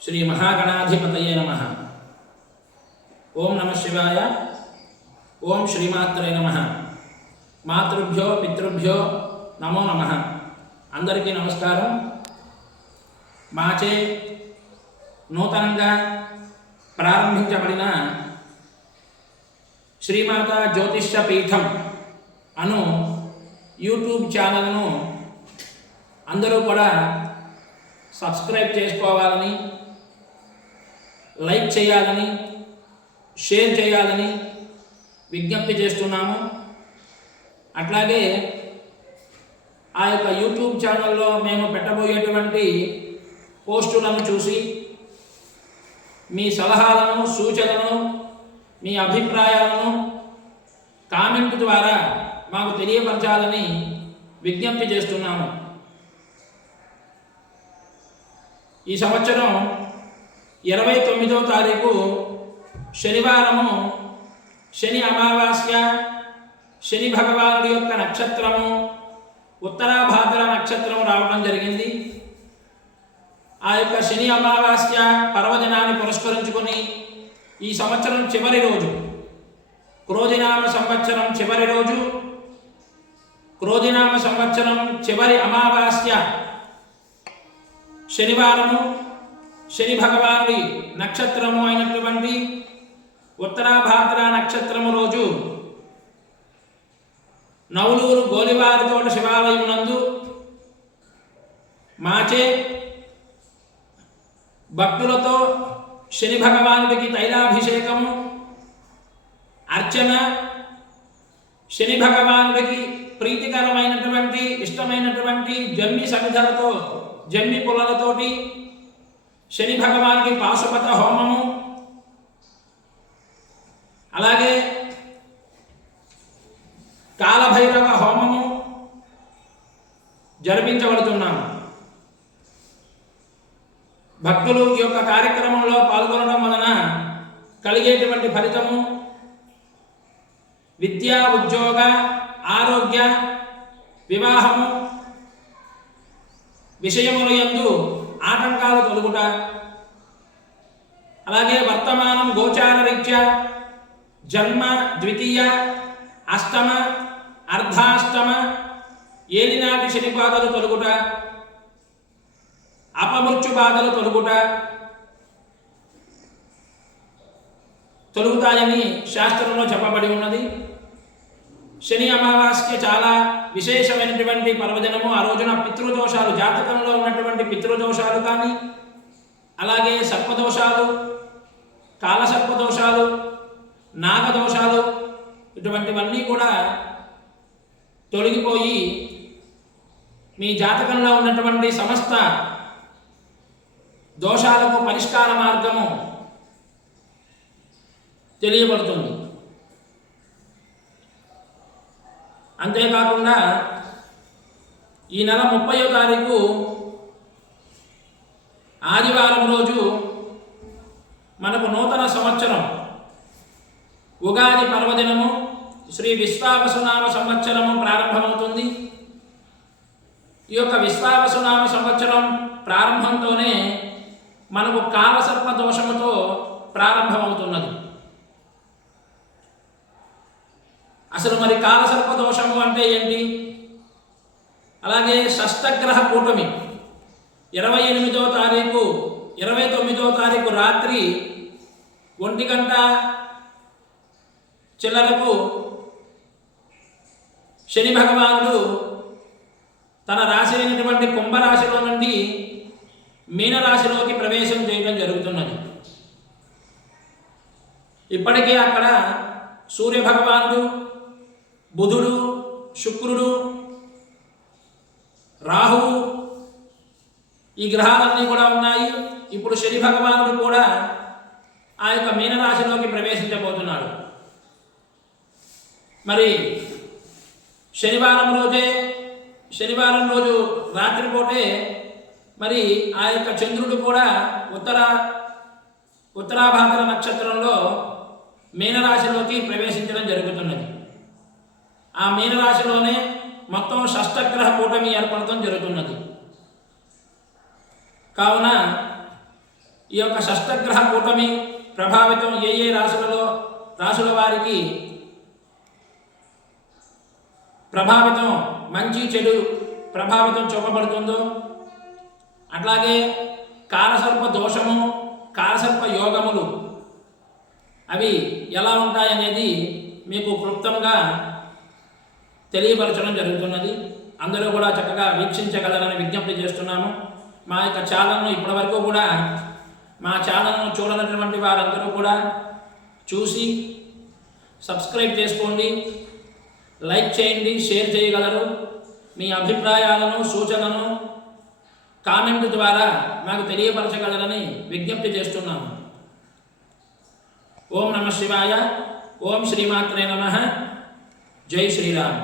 श्री महागणाधिपतये नमः। ओं नमः शिवाय। ओं श्रीमात्रे नमः। मातृभ्यो पितृभ्यो नमो नमः। अंदरिकी नमस्कारं। माचे नूतనంగా ప్రారంభించబడిన శ్రీమాత జ్యోతిష్య పీఠం అను యూట్యూబ్ ఛానల్ను అందరూ కూడా సబ్స్క్రైబ్ చేసుకోవాలని, లైక్ చేయాలని, షేర్ చేయాలని విజ్ఞప్తి చేస్తున్నాము. అట్లాగే ఆ యొక్క యూట్యూబ్ ఛానల్లో మేము పెట్టబోయేటువంటి పోస్టులను చూసి మీ సలహాలను, సూచనలను, మీ అభిప్రాయాలను కామెంట్ ద్వారా మాకు తెలియపరచాలని విజ్ఞప్తి చేస్తున్నాము. ఈ సంవత్సరం 29వ తారీఖు శనివారము శని అమావాస్య, శని భగవానుడి యొక్క నక్షత్రము ఉత్తరాభాద్ర నక్షత్రం రావడం జరిగింది. ఆ యొక్క శని అమావాస్య పర్వదినాన్ని పురస్కరించుకొని ఈ సంవత్సరం చివరి రోజు, క్రోధినామ సంవత్సరం చివరి రోజు, క్రోధినామ సంవత్సరం చివరి అమావాస్య శనివారము, శని భగవానుడి నక్షత్రము అయినటువంటి ఉత్తరాభాద్ర నక్షత్రము రోజు నవలూరు గోలివారితోట శివాలయం నందు మాచే భక్తులతో శని భగవానుడికి తైలాభిషేకము, అర్చన, శని భగవానుడికి ప్రీతికరమైనటువంటి ఇష్టమైనటువంటి జమ్మి సమిధలతో, జమ్మి పుల్లలతోటి శని భగవానుడికి పాశుపత హోమము, అలాగే కాలభైరవ హోమము జరిపించబడుతున్నాము. భక్తులు ఈ యొక్క కార్యక్రమంలో పాల్గొనడం వలన కలిగేటువంటి ఫలితము విద్యా, ఉద్యోగ, ఆరోగ్య, వివాహము విషయముల యందు ఆటంకాలు తొలగుట, అలాగే వర్తమానం గోచార రీత్యా జన్మ, ద్వితీయ, అష్టమ, అర్ధాష్టమ, ఏలినాటి శని బాధలు తొలగుట, అపమృత్యు బాధలు తొలుగుతాయని శాస్త్రంలో చెప్పబడి ఉన్నది. శని అమావాస్య చాలా విశేషమైనటువంటి పర్వదినము. ఆ రోజున పితృదోషాలు, జాతకంలో ఉన్నటువంటి పితృదోషాలు కానీ, అలాగే సర్పదోషాలు, కాలసర్పదోషాలు, నాగదోషాలు, ఇటువంటివన్నీ కూడా తొలగిపోయి మీ జాతకంలో ఉన్నటువంటి సమస్త దోషాలకు పరిష్కార మార్గము తెలియబడుతుంది. అంతేకాకుండా ఈ నెల 30వ తారీఖు ఆదివారం రోజు మనకు నూతన సంవత్సరం ఉగాది పర్వదినము శ్రీ విశ్వావసునామ సంవత్సరము ప్రారంభమవుతుంది. ఈ యొక్క విశ్వావసునామ సంవత్సరం ప్రారంభంతోనే మనకు కాలసర్ప దోషముతో ప్రారంభమవుతున్నది. అసలు మరి కాలసర్ప దోషము అంటే ఏంటి? అలాగే షష్టగ్రహ కూటమి 28వ తారీఖు 29వ తారీఖు రాత్రి 1 గంట చిల్లరకు శని భగవానుడు తన రాశి అయినటువంటి కుంభరాశిలో నుండి మీనరాశిలోకి ప్రవేశం చేయడం జరుగుతున్నది. ఇప్పటికే అక్కడ సూర్య భగవానుడు, బుధుడు, శుక్రుడు, రాహువు, ఈ గ్రహాలన్నీ కూడా ఉన్నాయి. ఇప్పుడు శని భగవానుడు కూడా ఆ యొక్క మీనరాశిలోకి ప్రవేశించబోతున్నాడు. మరి శనివారం రోజు రాత్రిపూటే మరి ఆ యొక్క చంద్రుడు కూడా ఉత్తరాభాద్ర నక్షత్రంలో మీనరాశిలోకి ప్రవేశించడం జరుగుతున్నది. ఆ మీనరాశిలోనే మొత్తం షష్టగ్రహ కూటమి ఏర్పడటం జరుగుతున్నది. కావున ఈ యొక్క షష్టగ్రహ కూటమి ప్రభావితం ఏ ఏ రాశుల వారికి ప్రభావితం మంచి చెడు ప్రభావితం చూపబడుతుందో, అట్లాగే కాలసర్ప దోషము కాలసర్ప యోగములు అవి ఎలా ఉంటాయనేది మీకు క్లుప్తంగా తెలియపరచడం జరుగుతున్నది. అందరూ కూడా చక్కగా వీక్షించగలరని విజ్ఞప్తి చేస్తున్నాము. మా యొక్క ఛానల్ను ఇప్పటివరకు కూడా మా ఛానల్ను చూడనటువంటి వారందరూ కూడా చూసి సబ్స్క్రైబ్ చేసుకోండి, లైక్ చేయండి, షేర్ చేయగలరు. మీ అభిప్రాయాలను సూచనలను కామెంట్ ద్వారా మాకు తెలియపరచగలరని విజ్ఞప్తి చేస్తున్నాము. ఓం నమః శివాయ. ఓం శ్రీమాత్రే నమః. జై శ్రీరామ్.